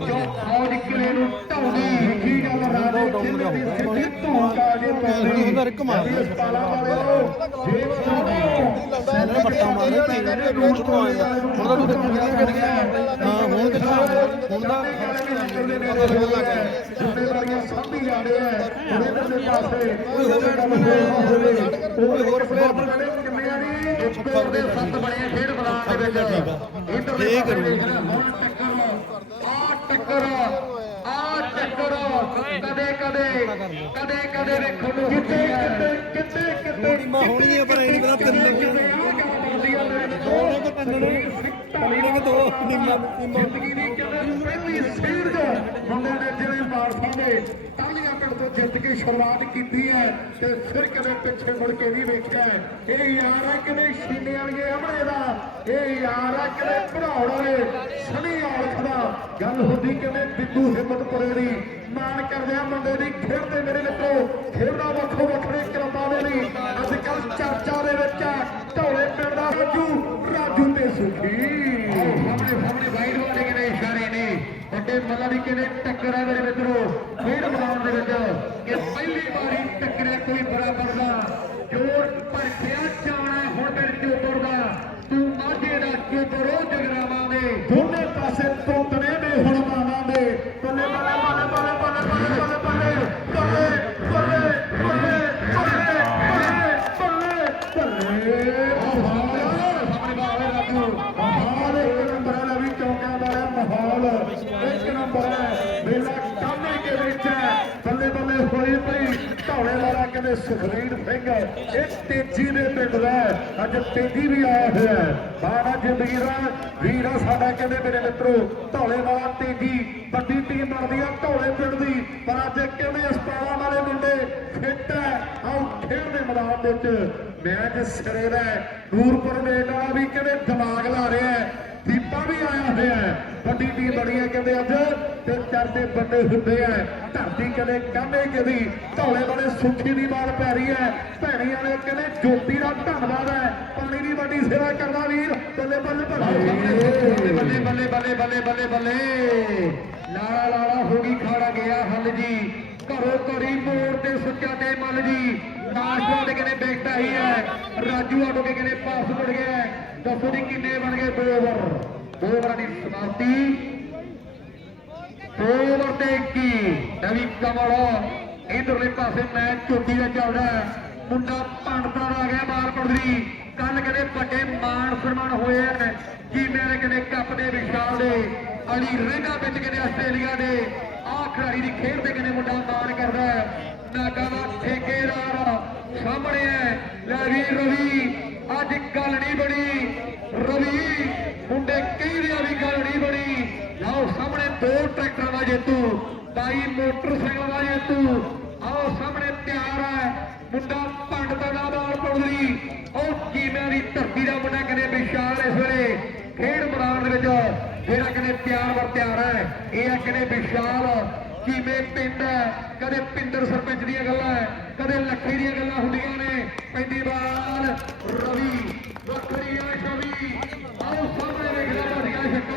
ਜੋ ਫੌਜ ਕਿਲੇ ਨੂੰ ਢਾਉਣੀ ਕੀ ਗੱਲ ਰਾਜੇ ਜਿੰਨ ਦੀ ਸਿੱਧੀ ਧੂਕਾ ਜੇ ਪੈਂਦੀ ਅੰਦਰ ਕਮਾਲ ਪਾਲਾ ਵਾਲਿਓ ਜੇ ਸੈਲਰ ਬੱਟਾ ਮਾਰੇ ਪੈ ਗਏ ਰੂਟ ਤੋਂ ਆਏ ਹੁਣ ਤਾਂ ਤੂੰ ਕਿੰਨੀਆਂ ਗੱਡੀਆਂ ਹਾਂ ਹੁਣ ਕਿੱਥੋਂ ਹੁਣ ਦਾ ਫੋਨ ਲੱਗ ਗਿਆ ਜਿੰਨੇ ਵਾਲੀਆਂ ਸਭ ਹੀ ਜਾਣੇ ਆ। ਉਹਦੇ ਪਾਸੇ ਕੋਈ ਹੋਵੇ ਨਾ ਹੋਵੇ ਉਹ ਹੋਰ ਪਲੇਅਰ ਕਿੰਨੇ ਆ ਜੀ? ਇੱਕ ਦੇ ਸੱਤ ਬਣੇ ਖੇਡ ਮੈਦਾਨ ਦੇ ਵਿੱਚ। ਇਧਰ ਇਹ ਕਰੋ। ਹੁਣ ਟੱਕਰ ਆ ਟੱਕਰ ਆ ਟੱਕਰ। ਕਦੇ ਕਦੇ ਕਦੇ ਕਦੇ ਵੇਖੋ ਨੂੰ ਕਿਤੇ ਕਿਤੇ ਕਿਤੇ ਟੀਮਾਂ ਹੋਣਗੀਆਂ ਪਰ ਇਹ ਪਤਾ ਤਿੰਨ ਲੱਗੀਆਂ। ਦੋ ਨੇ ਕਿ ਤਿੰਨ ਨੇ? ਕਿ ਦੋ? ਟੀਮਾਂ ਟੀਮਾਂ ਜ਼ਿੰਦਗੀ ਦੀ ਕਹਿੰਦੇ ਮੁੰਡੇ ਨੇ ਜਿਵੇਂ ਮਾਰਸਾ ਦੇ ਟਾਲੀਆਂ ਪਿੰਡ ਤੋਂ ਜਿੱਤ ਕੇ ਸ਼ੁਰੂਆਤ ਕੀਤੀ ਹੈ ਤੇ ਫਿਰ ਕਦੇ ਪਿੱਛੇ ਮੁੜ ਕੇ ਨਹੀਂ ਵੇਖਿਆ। ਇਹ ਯਾਰ ਹੈ ਕਦੇ ਸ਼ੀਨੇ ਵਾਲੀਏ ਅਮਰੇ ਦਾ ਇਹ ਯਾਰ ਹੈ ਕਦੇ ਭੜਾਉਣ ਵਾਲੇ ਸਣੀ ਔਲਖ ਦਾ ਗੱਲ ਹੁੰਦੀ ਕਿਵੇਂ ਬਿੱਦੂ ਹਿੰਮਤਪੁਰੇ ਦੀ ਮਾਣ ਕਰਦੇ ਆ ਮੁੰਡੇ ਦੀ ਖੇਡਦੇ ਮੇਰੇ ਮਿੱਤਰੋ ਖੇਡਦਾ ਵੱਖੋ ਵੱਖਰੇ ਕਰਾਉਂਦਾ ਦੇ ਲਈ ਅੱਜ ਕੱਲ ਚਰਚਾ ਦੇ ਵਿੱਚ ਢੋਲੇ ਪਿੰਡ ਦਾ ਰਾਜੂ ਰਾਜੂ ਤੇ ਸੁਖੀ। ਸਾਹਮਣੇ ਵਾਈਡ ਵਾਲੇ ਕਿਨੇ ਇਸ਼ਾਰੇ ਨੇ। ਵੱਡੇ ਮੱਲਾ ਦੀ ਕਿਨੇ ਟੱਕਰ ਮੇਰੇ ਮਿੱਤਰੋ ਖੇਡ ਮੈਦਾਨ ਦੇ ਵਿੱਚ ਕਿ ਪਹਿਲੀ ਵਾਰੀ ਟੱਕਰਿਆ ਕੋਈ ਬਰਾਬਰ ਦਾ ਜੋਰ ਭਰਖਿਆ ਜਾਣਾ ਹੁਣ ਮੇਰੇ ਚੋਬਰ ਦਾ ਤੂੰ ਮਾਝੇ ਦਾ ਚੋਬਰੋ ਜਗਰਾਵਾਂ ਦੇ। ਦੋਨੇ ਪਾਸੇ ਤੋਤਨੇ ਨੇ ਹੁਣ ਮਾਵਾਂ ਦੇ। ਬੱਲੇ ਬੱਲੇ ਬੱਲੇ ਬੱਲੇ ਬੱਲੇ ਢੌਲੇ ਵਾਲਾ ਕਹਿੰਦੇ ਸੁਖਵੀਰ ਸਿੰਘ ਇਹ ਤੇਜੀ ਦੇ ਪਿੰਡ ਦਾ ਅੱਜ ਤੇਜੀ ਵੀ ਆਇਆ ਹੋਇਆ ਬਾਣਾ ਜ਼ਿੰਦਗੀ ਦਾ ਸਾਡਾ ਕਹਿੰਦੇ ਮੇਰੇ ਮਿੱਤਰੋ ਢੌਲੇ ਵਾਲਾ ਤੇਜੀ। ਵੱਡੀ ਟੀਮ ਬਣਦੀ ਆ ਢੌਲੇ ਪਿੰਡ ਦੀ। ਪਰ ਅੱਜ ਕਹਿੰਦੇ ਹਸਪਤਾਲਾਂ ਵਾਲੇ ਮੁੰਡੇ ਫਿੱਟ ਹੈ, ਆਓ ਖੇਡ ਦੇ ਮੈਦਾਨ ਦੇ ਵਿੱਚ। ਮੈਚ ਸਿਰੇ ਦਾ ਹੈ। ਨੂਰਪੁਰ ਮੇਟ ਵਾਲਾ ਵੀ ਕਹਿੰਦੇ ਦਿਮਾਗ ਲਾ ਰਿਹਾ ਹੈ। ਦੀਪਾ ਵੀ ਆਇਆ ਹੋਇਆ ਹੈ। ਵੱਡੀ ਟੀਮ ਬਣੀ ਹੈ ਕਹਿੰਦੇ ਅੱਜ ਤੇ ਚਰਦੇ ਬੰਦੇ ਹੁੰਦੇ ਆ। ਧਰਤੀ ਕਦੇ ਕਾਹੇ ਕਦੀ ਢੌਲੇ ਵਾਲੇ ਸੁੱਖੀ ਦੀ ਬਾਲ ਪੈ ਰਹੀ ਹੈ। ਭੈਣੀ ਵਾਲੇ ਕਹਿੰਦੇ ਜੋਤੀ ਦਾ ਧੰਨਵਾਦ ਹੈ। ਪਾਣੀ ਦੀ ਵੱਡੀ ਸੇਵਾ ਕਰਦਾ ਵੀਰ। ਬੱਲੇ ਬੱਲੇ ਬੱਲੇ। ਬੱਲੇ ਬੱਲੇ ਬੱਲੇ ਬੱਲੇ ਬੱਲੇ ਬੱਲੇ ਲਾਲਾ ਲਾਲਾ ਹੋ ਗਈ ਖਾੜਾ ਗਿਆ ਹੱਲ ਜੀ। ਘਰੋਂ ਘਰੀ ਮੋੜ ਤੇ ਸੁੱਚਾ ਤੇ ਮੱਲ ਜੀ। ਨਾਸ਼ਵਾ ਕਹਿੰਦੇ ਬੈਠਾ ਹੀ ਹੈ। ਰਾਜੂ ਆਟੋ ਕੇ ਕਹਿੰਦੇ ਪਾਸ ਮੁੜ ਗਿਆ ਦੱਸੋ ਜੀ ਕਿੰਨੇ ਬਣ ਗਏ ਦੋ ਓਵਰ? ਦੋ ਓਵਰਾਂ ਦੀ ਸਮਾਪਤੀ। ਦੋ ਓਵਰ ਤੇ 21 ਨਵੀਂ ਕਮਲ। ਇਧਰਲੇ ਪਾਸੇ ਮੈਚ ਚੋਟੀ ਦਾ ਚੱਲਦਾ ਮੁੰਡਾ ਪੰਡਤਾਂ ਆ ਗਿਆ ਮਾਰ ਪੜਦੀ ਕੱਲ ਕਹਿੰਦੇ ਵੱਡੇ ਮਾਣ ਸਨਮਾਨ ਹੋਏ ਹੈ ਜੀ ਮੇਰੇ ਕਹਿੰਦੇ ਕੱਪ ਦੇ ਵਿਸ਼ਾਲ ਦੇ, ਅਲੀ ਰਹਿਣਾ ਵਿੱਚ ਕਹਿੰਦੇ ਆਸਟ੍ਰੇਲੀਆ ਦੇ। ਆਹ ਖਿਡਾਰੀ ਦੀ ਖੇਡ ਤੇ ਕਹਿੰਦੇ ਮੁੰਡਾ ਮਾਣ ਕਰਦਾ ਨਾਗਾ ਦਾ ਠੇਕੇਦਾਰ ਸਾਹਮਣੇ ਹੈ। ਲੈ ਵੀ ਰਵੀ, ਅੱਜ ਗੱਲ ਨਹੀਂ ਬਣੀ। ਰਵੀ, ਮੁੰਡੇ ਕਈ ਦਿਨਾਂ ਦੀ ਗੱਲ ਨਹੀਂ ਬਣੀ। ਲਓ ਸਾਹਮਣੇ ਦੋ ਟਰੈਕਟਰਾਂ ਦਾ ਜੇਤੂ, ਬਾਈ ਮੋਟਰਸਾਈਕਲ ਦਾ ਜੇਤੂ। ਆਓ ਸਾਹਮਣੇ ਤਿਆਰ ਹੈ, ਮੁੰਡਾ ਪੰਡਤਾਂ ਦਾ ਬਾਲ ਪੜਦੀ ਉਹ ਕੀਮਿਆਂ ਦੀ ਧਰਤੀ ਦਾ ਮੁੰਡਾ ਕਹਿੰਦੇ ਵਿਸ਼ਾਲ ਇਸ ਵੇਲੇ। ਖੇਡ ਮੈਦਾਨ ਦੇ ਵਿੱਚ ਜਿਹੜਾ ਕਹਿੰਦੇ ਪਿਆਰ ਵਰ ਤਿਆਰ ਹੈ, ਇਹ ਆ ਕਹਿੰਦੇ ਵਿਸ਼ਾਲ। ਕਿਵੇਂ ਪਿੰਡ ਹੈ? ਕਦੇ ਪਿੰਦਰ ਸਰਪੰਚ ਦੀਆਂ ਗੱਲਾਂ ਹੈ, ਕਦੇ ਲੱਖੀ ਦੀਆਂ ਗੱਲਾਂ ਹੁੰਦੀਆਂ ਨੇ। ਪੈਂਦੀ ਬਾਲ ਰਵੀ, ਵੱਖਰੀ ਆ ਸ਼ਵੀ। ਆਓ ਸਾਹਮਣੇ।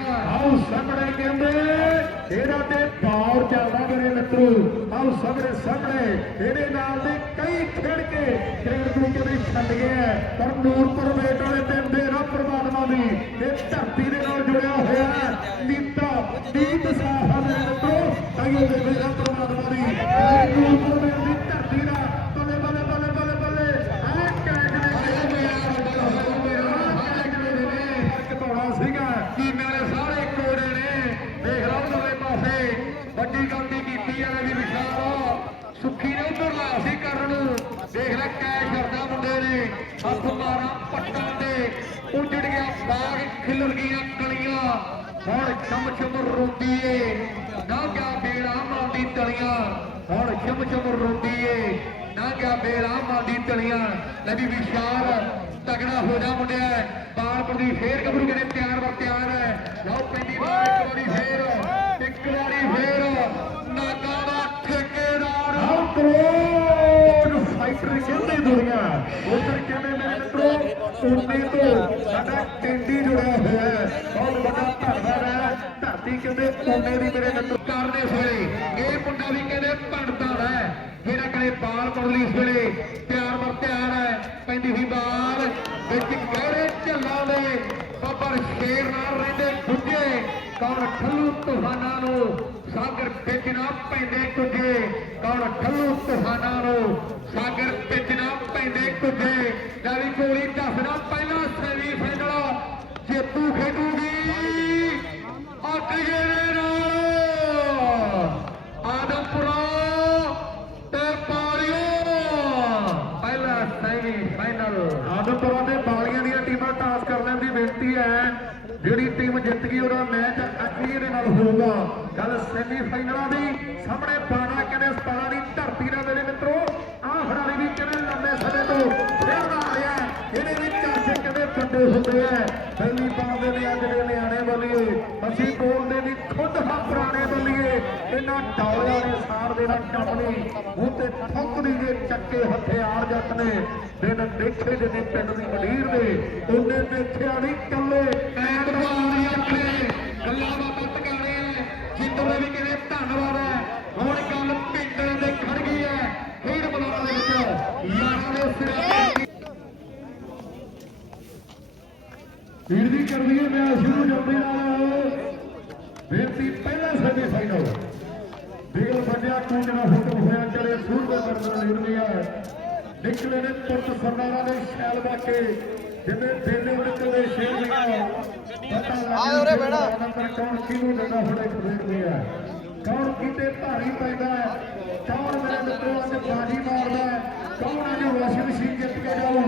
ਆਓ ਸਾਹਮਣੇ ਕਹਿੰਦੇ, ਇਹਦਾ ਤੇ ਦੌਰ ਚੱਲਦਾ ਮੇਰੇ ਮਿੱਤਰੋ। ਆਓ ਸਾਹਮਣੇ ਸਾਹਮਣੇ। ਇਹਦੇ ਨਾਲ ਦੇ ਕਈ ਖੇਡ ਕੇ ਖੇਡ ਨੂੰ ਕਦੇ ਛੱਡ ਗਿਆ ਪਰ ਨੂਰਪੁਰ ਮੇਟ ਵਾਲੇ ਤੇ ਮੇਰਾ ਪਰਮਾਤਮਾ ਦੀ ਇਹ ਧਰਤੀ ਦੇ ਨਾਲ ਜੁੜਿਆ ਹੋਇਆ ਹੈ। ਨੀਤਾ, ਨੀਤ ਸਾਫਾ ਦੇ ਮਿੱਤਰੋ। ਤਾਈਓ ਦੇ ਮੇਰਾ ਪਰਮਾਤਮਾ ਦੀ। ਨੂਰਪੁਰ ਮੇਟ ਦੀ ਧਰਤੀ ਦਾ ਬੱਲੇ ਬੱਲੇ ਬੱਲੇ ਬੱਲੇ ਬੱਲੇ ਆ ਕੈਚ ਨੇ ਘਟਾਉਣਾ ਸੀਗਾ ਕੀ ਮੇਰੇ ਸਾਰੇ ਕੋੜੇ ਨੇ ਦੇਖ ਲਓ ਦੋਵੇਂ ਪਾਸੇ ਵੱਡੀ ਗਲਤੀ ਕੀਤੀ ਆ ਵੀ ਵਿਸ਼ਾਲ ਸੁੱਖੀ ਨੇ ਉਧਰ ਲਾ ਸੀ ਕਰਨ। ਨੂੰ ਦੇਖ ਲੈ ਕੈਚ ਕਰਦਾ ਮੁੰਡੇ ਨੇ। ਹੱਥ ਮਾਰਾ ਪੱਟਾਂ ਤੇ। ਉੱਜੜ ਗਿਆ ਬਾਗ ਖਿਲਰ ਗਈਆਂ ਕਲੀਆਂ। ਹੁਣ ਛਮ ਛਮ ਰੋਂਦੀ ਏ ਨਾ ਗਿਆ ਬੇੜਾ ਮਾਂਦੀ ਤਲੀਆਂ। ਹੁਣ ਛਮ ਛਮ ਰੋਂਦੀ ਏ ਨਾ ਗਿਆ ਬੇੜਾ ਮਾਂਦੀ ਤਲੀਆਂ। ਲੈ ਵੀ ਵਿਸ਼ਾਲ ਤਗੜਾ ਹੋ ਜਾ ਮੁੰਡਿਆ। ਬਾਲਪੁਰ ਦੀ ਫੇਰ ਗੱਭਰੂ ਕਹਿੰਦੇ ਤਿਆਰ ਵਰ ਤਿਆਰ ਹੈ। ਲਓ ਪੈਂਦੀ ਬਾਲ ਫੇਰ। ਇੱਕ ਵਾਰੀ ਫੇਰ। ਠੇਕੇਦਾਰ ਫਾਈਟਰ ਕਹਿੰਦੇ ਦੁਨੀਆ ਉਧਰ ਕਹਿੰਦੇ ਮੇਰੇ ਮਿੱਤਰੋ? ਟੂਰਨੇ ਤੋਂ ਸਾਡਾ ਟੈਂਡੀ ਜੁੜਿਆ ਹੋਇਆ ਹੈ। ਬਹੁਤ ਵੱਡਾ ਧੰਨਵਾਦ ਹੈ। ਧਰਤੀ ਕਹਿੰਦੇ ਟੂਰਨੇ ਦੀ ਮੇਰੇ ਮਿੱਤਰ, ਕਰਨੇ ਸਵੇਰੇ। ਇਹ ਮੁੰਡਾ ਵੀ ਕਹਿੰਦੇ ਪੰਡਤਾਂ ਹੈ। ਜਿਹੜਾ ਕਹਿੰਦੇ ਬਾਲ ਬਾਲ ਪਰਲੀ ਇਸ ਵੇਲੇ। ਤਿਆਰ ਵਰ ਤਿਆਰ ਹੈ। ਪੈਂਦੀ ਹੋਈ ਬਾਲ ਵਿੱਚ ਗਹਿਰੇ ਝੱਲਾਂ ਦੇ ਬੱਬਰ ਸ਼ੇਰ ਨਾਲ ਰਹਿੰਦੇ ਗੁੱਜੇ। ਕੌਣ ਠੱਲੂ ਤੁਹਾਨਾਂ ਨੂੰ ਸਾਗਰ ਵਿੱਚ ਨਾ ਪੈਂਦੇ ਕੁਝੇ ਕੌਣ ਠੱਲੂ ਤੂਫਾਨਾਂ ਨੂੰ? ਸਾਗਰ ਵਿੱਚ ਨਾ ਪੈਂਦੇ ਕੁਝੇ ਲੈ ਵੀ ਗੋਲੀ ਦੱਸਣਾ ਪਹਿਲਾ ਸੈਮੀ ਫਾਈਨਲ ਜੇਤੂ ਖੇਡੂਗੀ ਅੱਗੇ ਦੇ ਨਾਲ। ਆਦਮਪੁਰਾ ਤੇ ਪਾਰਿਓ ਪਹਿਲਾ ਸੈਮੀ ਫਾਈਨਲ ਆਦਮਪੁਰਾ ਦੇ ਬਾਲੀਆਂ ਦੀਆਂ ਟੀਮਾਂ ਟਾਸ ਕਰ ਲੈਣ ਦੀ ਬੇਨਤੀ ਹੈ। ਜਿਹੜੀ ਟੀਮ ਜਿੱਤ ਗਈ, ਉਹਦਾ ਮੈਚ ਅੱਗੇ ਦੇ ਨਾਲ ਹੋਊਗਾ। ਗੱਲ ਸੈਮੀ ਦੀ, ਸਾਹਮਣੇ ਬਾਣਾ ਕਹਿੰਦੇ ਸਪਾਲਾ ਦੀ ਧਰਤੀ ਦਾ ਮੇਰੇ ਮਿੱਤਰੋ, ਆਹ ਖਿਡਾਰੀ ਵੀ ਕਹਿੰਦੇ ਲੰਬੇ ਸਮੇਂ ਤੋਂ ਖੇਡਦਾ ਆ ਰਿਹਾ ਹੈ। ਇਹਦੇ ਵੀ ਚਾਸੇ ਕਹਿੰਦੇ ਵੱਡੇ ਹੁੰਦੇ ਆ। ਪਹਿਲੀ ਪਾਉਂਦੇ ਨੇ ਅੱਜ ਦੇ ਨਿਆਣੇ ਬੱਲੀਏ, ਅਸੀਂ ਬੋਲਦੇ ਵੀ ਖੁਦ ਹਾਂ ਪੁਰਾਣੇ ਬੋਲੀਏ। ਇਹਨਾਂ ਡੌਲਿਆਂ ਨੇ ਸਾਰ ਦੇ ਨਾਲ ਕੰਮ ਨਹੀਂ ਤੇ ਠੋਕਦੀ ਜੇ ਚੱਕੇ ਹਥਿਆਰ ਜੱਟ ਨੇ। ਦਿਨ ਦੇਖੇ ਜਿਹਨੇ ਪਿੰਡ ਦੀ ਮੰਡੀਰ ਦੇ, ਉਹਨੇ ਦੇਖਿਆ ਨਹੀਂ ਕੱਲੇ ਐਂਡ ਵਾਲੀ ਆਪਣੇ ਗੱਲਾਂ ਬਾਤਾਂ ਟਿਕਾਣੇ ਆ ਜਿੱਤੋਂ ਦੇ ਵੀ ਕਹਿੰਦੇ ਧੰਨਵਾਦ ਹੈ। ਹੁਣ ਗੱਲ ਪਿੰਡ ਦੇ ਖੜ ਗਈ ਹੈ। ਖੇਡ ਬਲਾਉਣ ਦੇ ਵਿੱਚ ਯਾਰਾਂ ਦੇ ਸਿਰੇ ਵੀਰ ਦੀ ਕਰਦੀ ਹੈ। ਮੈਂ ਸ਼ੁਰੂ ਜਲਦੀ ਨਾਲ ਬੇਨਤੀ ਪਹਿਲਾ ਸੈਮੀ ਫਾਈਨਲ ਬਿਗਲ ਬੰਦਿਆ ਕੂੰਜਣਾ ਫੋਟੋ ਹੋਇਆ ਚਲੇ ਸੂਰ ਦੇ ਕਰਨ ਲੈਣੀ ਹੈ। ਨਿਕਲੇ ਨੇ ਪੁੱਤ ਸਰਦਾਰਾਂ ਦੇ ਸ਼ੈਲ ਬਾਕੇ ਜਿਵੇਂ ਬੇਲੇ ਨਿਕਲੇ ਸ਼ੇਰ ਦੀਆਂ ਪਤਾ ਆਏ ਉਰੇ। ਨੰਬਰ ਕੌਣ ਕਿਹਨੂੰ ਦਿੰਦਾ ਫੜੇ ਖੇਡਦੇ ਆ ਕੌਣ ਕਿਤੇ ਭਾਰੀ ਪੈਂਦਾ ਹੈ? ਕੌਣ ਮੇਰੇ ਮਿੱਤਰੋ ਅੱਜ ਬਾਜੀ ਮਾਰਦਾ ਹੈ? ਕੌਣ ਅੱਜ ਵਾਸ਼ਿੰਗ ਮਸ਼ੀਨ ਜਿੱਤ ਕੇ ਜਾਊ?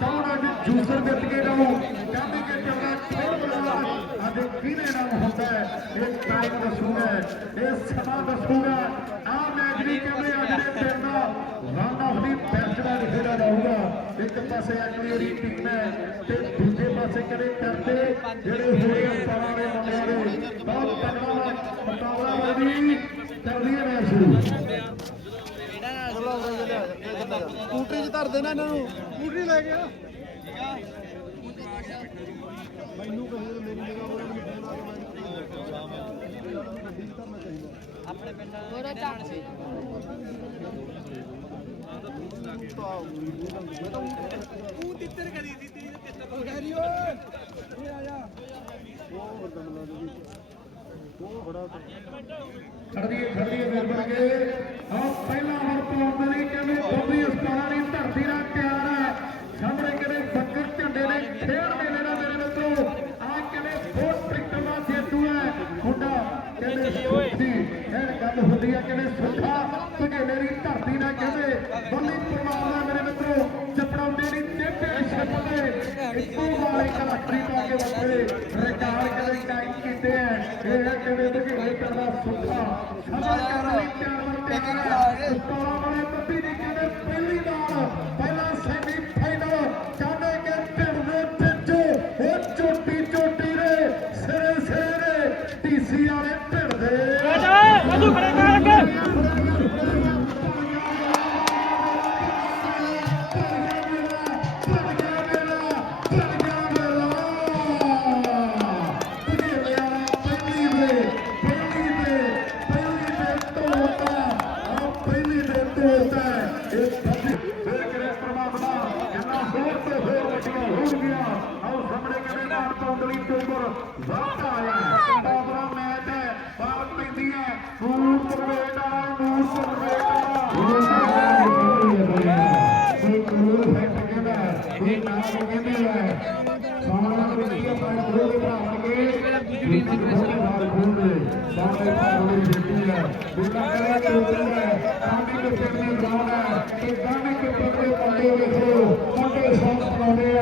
ਕੌਣ ਅੱਜ ਜੂਸਰ ਜਿੱਤ ਕੇ ਜਾਊ? ਕਹਿੰਦੇ ਕਿ ਚੱਲਦਾ ਖੇਡ ਬਣਾ ਅੱਜ ਕਿਹਦੇ ਨਾਲ ਹੁੰਦਾ ਹੈ? ਇਹ ਟਾਈਮ ਦੱਸੂਗਾ ਇਹ ਸਮਾਂ ਦੱਸੂਗਾ ਆ ਮੈਚ ਵੀ ਕਹਿੰਦੇ ਅੱਜ ਦੇ ਦਿਨ ਦਾ। ਰਨ ਆਫ ਦੀ ਬੈਸਟ ਦਾ ਖੇਡਾ ਜਾਊਗਾ ਇੱਕ ਪਾਸੇ ਅਗਲੀ ਟੀਮ ਹੈ ਤੇ ਦੂਜੇ ਪਾਸੇ ਕਹਿੰਦੇ ਕਰਦੇ? ਜਿਹੜੇ ਹੋਏ ਸਤਾਰਾਂ ਦੇ ਮੁੰਡਿਆਂ ਦੇ। ਬਹੁਤ ਤਕੜਾ ਮੁਕਾਬਲਾ ਵਰਦੀ ਕਰਦੀ ਹੈ ਮੈਚ ਸ਼ੁਰੂ। ਸਕੂਟਰੀ 'ਚ ਧਰ ਦੇਣਾ ਇਹਨਾਂ ਨੂੰ। ਸਕੂਟਰੀ ਲੈ ਗਿਆ ਮੈਨੂੰ ਕਹੇ ਮੇਰੀ ਜਗ੍ਹਾ ਉਹਨਾਂ ਨੂੰ ਫੋਨ ਆ ਕੇ ਮੈਂ ਗੱਡੀ 'ਚ ਧਰਨਾ ਚਾਹੀਦਾ ਤੂੰ ਤਿੱਤਰ ਕਰੀ ਦੀ ਤੇਰੀ ਤਿੱਤਰ ਕਰੀ ਓਏ। ਇਹ ਆ ਜਾ। ਉਹ ਵੱਡਾ ਮਿਲਾ ਦੇ ਉਹ ਖੜਾ ਖੜਦੀ ਹੈ ਖੜਦੀ ਹੈ ਫਿਰ ਬਣ ਕੇ। ਆ ਪਹਿਲਾ ਹਰ ਪਾਉਂਦੇ ਨਹੀਂ ਕਹਿੰਦੇ ਬੰਦੀ ਅਸਤਾਨਾ ਦੀ ਧਰਤੀ ਨਾਲ ਤਿਆਰ ਹੈ। ਸਾਹਮਣੇ ਕਹਿੰਦੇ ਖੇਡ ਦਾ ਮੇਰੇ ਮਿੱਤਰੋ ਆ ਬਹੁਤ ਟ੍ਰਿਕਟਰ ਦਾ ਜੇਤੂ ਹੈ। ਮੁੰਡਾ ਕਹਿੰਦੇ ਸੁੱਖੀ ਇਹ ਗੱਲ ਹੁੰਦੀ ਹੈ ਕਹਿੰਦੇ ਸੁੱਖਾ ਭਗੇਲੇ ਦੀ ਧਰਤੀ ਨਾਲ ਕਹਿੰਦੇ ਬੰਦੀ ਪਰਮਾਰ ਦਾ ਮੇਰੇ ਮਿੱਤਰੋ ਚਪੜਾਉਂਦੇ ਨਹੀਂ ਟੇਪੇ ਛੱਪਦੇ। ਇੱਕੋ ਵਾਲੇ ਕਲੱਟਰੀ ਪਾ ਕੇ ਵੱਖਰੇ ਰਿਕਾਰਡ ਕਹਿੰਦੇ ਕਾਇਮ ਕੀਤੇ ਹੈ ਇਹ ਕਹਿੰਦੇ ਭਗੇਲੇ ਕਰਦਾ ਸੁੱਖਾ ਸਭਾ ਕਰਨ ਲਈ ਤਿਆਰ ਵਰ ਤਿਆਰ ਹੈ ਉਸਤਾਰਾਂ ਵਾਲੇ ਬੱਬੀ ਬੇਟੀ ਹੈ ਬੇਟਾ ਕਰੇ ਟੋਕਰੀ ਹੈ ਸਾਹਮਣੇ ਦੇ ਪਿੰਡ ਦੀ ਗਰਾਊਂਡ ਹੈ ਤੇ ਗਾਣੇ ਕੇ ਪੱਤੇ ਪਾਉਂਦੇ ਵੇਖੋ ਮੁੰਡੇ ਸੌਂਗ ਪਾਉਂਦੇ ਆ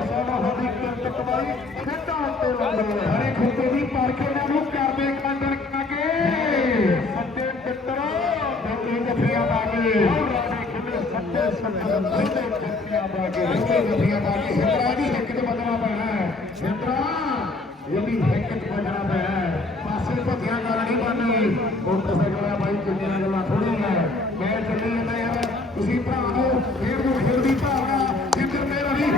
ਸਾਡਾ ਸਾਡੀ ਕਿਰਤ ਕਮਾਈ ਖੇਡਾਂ ਉੱਤੇ ਲਾਉਂਦੇ ਆ ਹਰੇ ਖੁੱਤੇ ਦੀ ਪਾਰਕੇ ਇਹਨਾਂ ਨੂੰ ਕਰਦੇ ਕੰਦਰ ਕਾਕੇ ਸੱਤੇ ਪਿੱਤਰੋ ਜੱਟੀ ਜੱਫੀਆਂ ਪਾ ਕੇ ਰਾਣੇ ਖੁੱਲੇ ਸੱਤੇ ਸੱਤੇ ਸੱਤੇ ਜੱਫੀਆਂ ਪਾ ਕੇ ਸੱਤੇ ਜੱਫੀਆਂ ਪਾ ਕੇ ਹਿੰਦਰਾ ਦੀ ਹਿੱਕ ਤੇ ਬੰਨਣਾ ਪੈਣਾ ਹੈ ਹਿੰਦਰਾ ਇਹ ਵੀ ਹਿੱਕ ਤੇ ਬੰਨਣਾ ਪੈਣਾ ਹੈ ਪਾਸੇ ਭੱਜੀਆਂ ਗੱਲ ਨਹੀਂ ਬਣਨੀ ਮੋਟਰਸਾਈਕਲ ਆ ਬਾਈ ਕਿੰਨੀਆਂ ਗੱਲਾਂ ਥੋੜੀਆਂ ਮੈਂ ਚੱਲੀ ਜਾਂਦਾ ਯਾਰ ਤੁਸੀਂ ਭਰਾ ਨੂੰ ਖੇਡ ਨੂੰ ਖੇਡ ਦੀ ਭਾਵਨਾ ਜਿੱਧਰ ਮੇਰਾ ਵੀ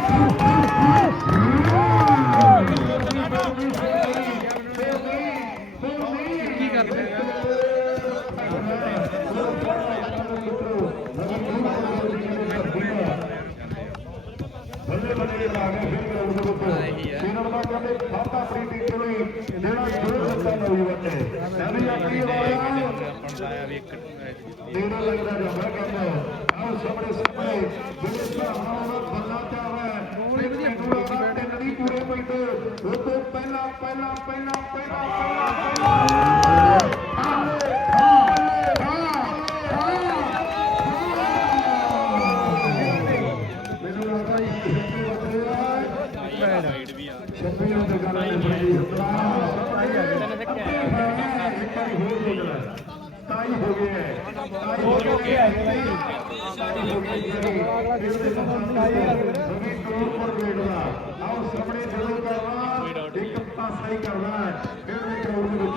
ਕੀ ਕਰਦੇ ਆਪਣੀ ਟੀਮ ਲਈ ਜਿਹੜਾ ਜੋਰ ਦਿੱਤਾ ਨੌਜਵਾਨ ਨੇ ਨਵੀਂ ਆਪਣੀ ਵਾਲਾ ਨੇੜੇ ਲੱਗਦਾ ਜਾਂਦਾ ਕੰਮ ਆਹ ਸਾਹਮਣੇ ਸਾਹਮਣੇ ਜਿਹੜੇ ਹਿਸਾਬ ਨਾਲ ਉਹਦਾ ਬੰਦਾ ਚੱਲ ਰਿਹਾ ਹੈ ਤੇ ਪਿੰਡੂ ਦਾ ਤਿੰਨ ਨਹੀਂ ਪੂਰੇ ਪਿੰਡ ਉਹ ਤੋਂ ਪਹਿਲਾਂ ਪਹਿਲਾਂ ਪਹਿਲਾਂ ਪਹਿਲਾਂ ਪਹਿਲਾਂ ਮੈਨੂੰ ਲੱਗਦਾ ਜੀ ਛੱਪੀ ਵੱਖਰੇ ਆ ਛੱਪੀ ਨੂੰ ਤੇ ਗੱਲ ਨਹੀਂ ਬਣੀ ਤਾਈ ਹੋ ਗਈ ਹੈ ਤਾਈ ਹੋ ਗਈ ਹੈ ਤਾਈ ਹੋ ਗਈ ਹੈ ਇਸ ਦੇ ਤਾਈ ਰਵੀ ਟੂਰ ਪਰ ਵੇਖਦਾ ਆਓ ਸਾਹਮਣੇ ਜਦੋਂ ਕਰਨਾ ਇੱਕ ਪਾਸਾ ਹੀ ਕਰਨਾ ਹੈ। ਫਿਰ ਵੀ ਗਰਾਊਂਡ ਦੇ ਵਿੱਚ।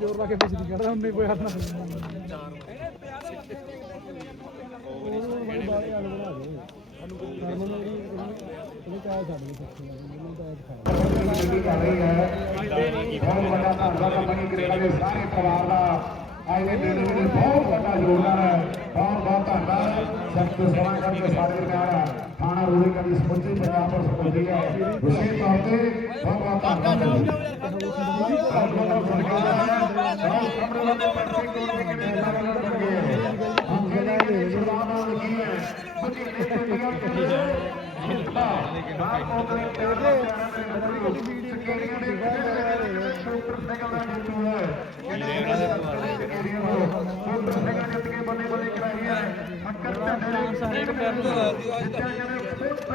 ਜ਼ੋਰ ਲਾ ਕੇ ਬਿਜਲੀ ਕੱਢਦਾ ਹੁੰਦੇ ਕੋਈ ਹੱਥ ਨਾ ਬਹੁਤ ਵੱਡਾ ਧੰਨਵਾਦ ਆਪਣੀ ਕ੍ਰਿਕਟ ਦੇ ਸਾਰੇ ਪਰਿਵਾਰ ਦਾ ਅੱਜ ਦੇ ਦਿਨ ਵਿੱਚ ਬਹੁਤ ਵੱਡਾ ਯੋਗਦਾਨ ਹੈ। ਧੰਨਵਾਦ ਸਖਤ ਸਮਾਂ ਕਰਕੇ ਸਾਡੇ ਦਰਮਿਆਨ ਥਾਣਾ ਰੂੜੀ ਕਦੀ ਸਮੁੱਚੀ ਪੰਜਾਬ ਤੋਂ ਸਪੋਰਟੀ ਹੈ ਵਿਸ਼ੇਸ਼ ਤੌਰ ਤੇ ਬਹੁਤ ਬਹੁਤ ਧੰਨਵਾਦ ਬਹੁਤ ਸਰਕਾਰ ਹੈ ਬਹੁਤ ਸਾਹਮਣੇ ਵਾਲੇ ਪਾਸੇ ਕੋਲ ਵੀ ਕਿਨੇ ਸਾਰਾ ਬਣ ਗਏ ਹਮ ਜਿਹੜੇ ਹੋ ਗਈ ਹੈ ਮੁਝੇ ਨੇ ਨਿਗਮ ਕੇ ਬਾਹਰ ਪਹੁੰਚਣੇ ਪਿਆਰ ਪਿਆਰ ਮੇਰੇ ਸਕੇਰੀਆਂ ਦੇ ਸ਼ੂਟਰ ਸਾਈਕਲ ਦਾ ਜਿੱਤੂ ਹੈ ਸਕੇਰੀਆਂ ਨੂੰ ਸ਼ੂਟਰ ਸਾਈਕਲ ਜਿੱਤ ਕੇ ਬੱਲੇ ਬੱਲੇ ਕਰਾਈ ਹੈ ਅੱਕਰ ਝੰਡੇ ਸਾਰੇ ਕਰਨ ਜਿੱਤਿਆ ਕਹਿੰਦੇ ਫੋਰਟ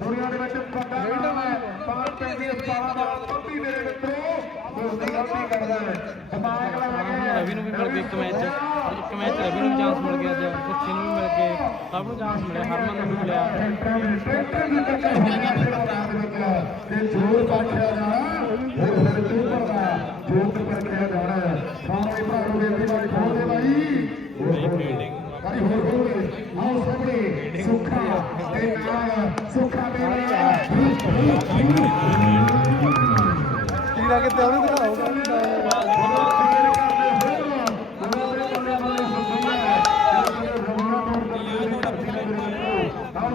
ਦੁਨੀਆ ਦੇ ਵਿੱਚ ਵੱਡਾ ਨਾਮ ਹੈ ਪਾਰ ਪੈਂਦੀ ਹਸਪਤਾਲਾਂ ਦਾ ਪੱਪੀ ਮੇਰੇ ਮਿੱਤਰੋ ਦੋਸਤੀ ਗਲਤੀ ਕਰਦਾ ਹੈ ਦਿਮਾਗ ਲਾ ਕੇ ਰਵੀ ਨੂੰ ਵੀ ਮਿਲ ਗਈ ਇੱਕ ਮੈਚ ਇੱਕ ਮੈਚ ਰਵੀ ਨੂੰ ਚਾਂਸ ਮਿਲ ਗਿਆ ਅੱਜ ਕੁੱਚੀ ਨੂੰ ਵੀ ਮਿਲ ਗਏ, ਸਭ ਨੂੰ ਚਾਂਸ ਮਿਲਿਆ, ਹਰਮਨ ਨੂੰ ਵੀ ਮਿਲਿਆ। ਟਰੈਕਟਰ ਦੀ ਟੱਕਰ ਹੋਣੀ ਹੈ ਫਿਰ ਮੈਦਾਨ ਦੇ। ਵਿੱਚ ਤੇ ਜ਼ੋਰ ਪਰਖਿਆ ਜਾਣਾ ਫਿਰ ਫਿਰ ਟੂਪਰ ਦਾ ਜ਼ੋਰ ਪਰਖਿਆ ਜਾਣਾ ਸਾਰੇ ਭਰਾ ਨੂੰ ਬੇਨਤੀ ਵਾਲੀ ਖੋਲ ਦੇ ਬਾਈ ਭਾਈ ਹੋਰ ਹੋਵੇ ਆਓ ਸਾਹਮਣੇ ਸੁੱਖਾ ਤੇ ਨਾਲ ਸੁੱਖਾ ਮੇਰਾ ਤੀਰਾ ਕਿਤੇ ਉਹਨੂੰ ਦਿਖਾਉਗਾ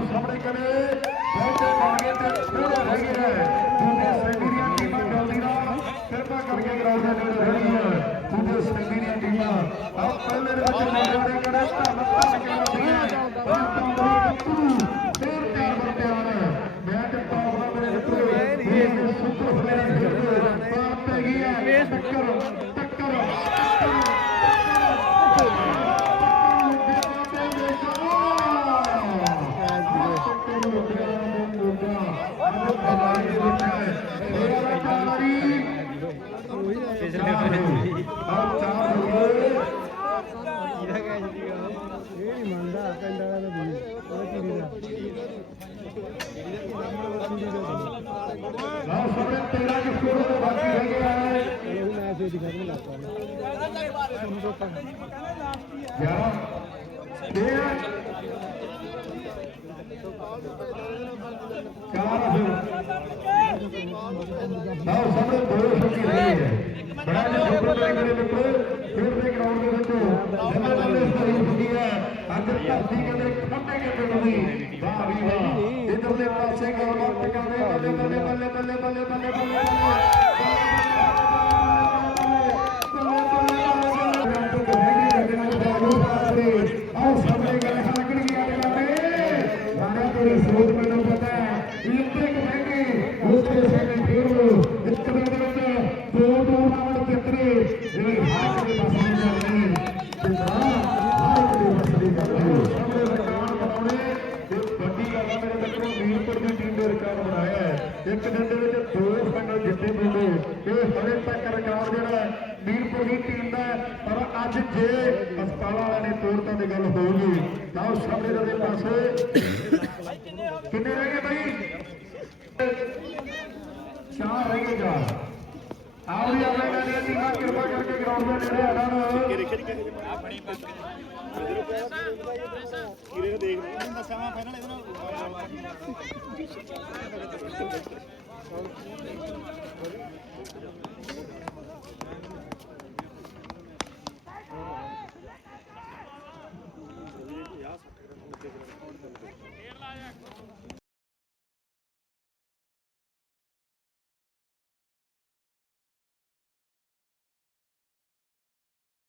ਸਾਹਮਣੇ ਕਰੇ ਬਹੁਤ ਆਗੇ ਤੇ ਥੋੜਾ ਰਹਿ ਹੈ ਦੂਜੇ ਸੈਂਟੀਰੀਆਂ ਟੀਮਾਂ ਜਲਦੀ ਨਾਲ ਕਿਰਪਾ ਕਰਕੇ ਗਰਾਊਂਡ ਦੇ ਨੇੜੇ ਰਹਿਣੀ ਹੈ ਦੂਜੇ ਸੈਂਟੀਰੀਆਂ ਟੀਮਾਂ ਆਹ ਪਹਿਲੇ ਦੇ ਵਿੱਚ ਮੁੰਡੇ ਦੇ ਧੰਨ ਧੰਨ ਕੇ ਲੱਗੀਆਂ ਆਹ ਤਾਂ ਫੇਰ ਤਿਆਰ ਬਰ ਤਿਆਰ ਮੈਚ ਟੌਪ ਦਾ ਮੇਰੇ ਮਿੱਤਰੋ ਇਹ ਸੁਪਰ ਪਲੇਅਰ ਖੇਡਦੇ ਪਾਰ ਪੈ ਗਈ ਹੈ ਟੱਕਰ ਟੱਕਰ ਇਹ ਨਹੀਂ ਮੰਨਦਾ ਪਿੰਡ ਵਾਲਾ ਦਾ ਵੀ ਉਹ ਤੀਰੀ ਦਾ ਉਹ ਮੈਚ ਇਹ ਦਿਖਾ ਨਹੀਂ ਲੱਗਦਾ ਤੁਹਾਨੂੰ ਤੋਂ ਆਓ ਸਾਹਮਣੇ ਦੋ ਛੁੱਟੀ ਰਹੀ ਹੈ। ਬੜਾ ਜਿਹਾ ਸੁਪਰ ਪਲੇ ਮਿੱਤਰੋ ਖੇਡ ਦੇ ਗਰਾਊਂਡ ਦੇ ਵਿੱਚ ਜਿੰਨੇ ਬੰਦੇ ਸਹੀ ਹੁੰਦੀ ਹੈ। ਅੱਜ ਧਰਤੀ ਕਹਿੰਦੇ ਖੰਡੇ ਕੇ ਪਿੰਡ ਵਾਹ, ਵੀ ਵਾਹ। ਇਧਰਲੇ ਪਾਸੇ ਗੱਲਬਾਤ ਕਰਦੇ ਬੱਲੇ ਬੱਲੇ ਬੱਲੇ ਬੱਲੇ ਬੱਲੇ ਬੱਲੇ ਬੱਲੇ। ਪਰ ਅੱਜ ਜੇ ਹਸਪਤਾਲ ਵਾਲਿਆਂ ਨੇ ਤੋੜਤਾ ਦੀ ਗੱਲ ਹੋ ਗਈ ਤਾਂ ਉਹ ਸਾਹਮਣੇ ਦੇ ਪਾਸੇ। ਕਿੰਨੇ ਰਹਿ ਗਏ ਭਾਈ ਚਾਰ ਰਹਿ ਗਏ ਚਾਰ। ਆਓ ਆਪਣੇ ਨਾਲ ਦੀ ਨਾ ਕਿਰਪਾ ਕਰਕੇ ਗਰਾਊਂਡ ਦੇ ਨੇੜੇ ਆਣਾ ਨੂੰ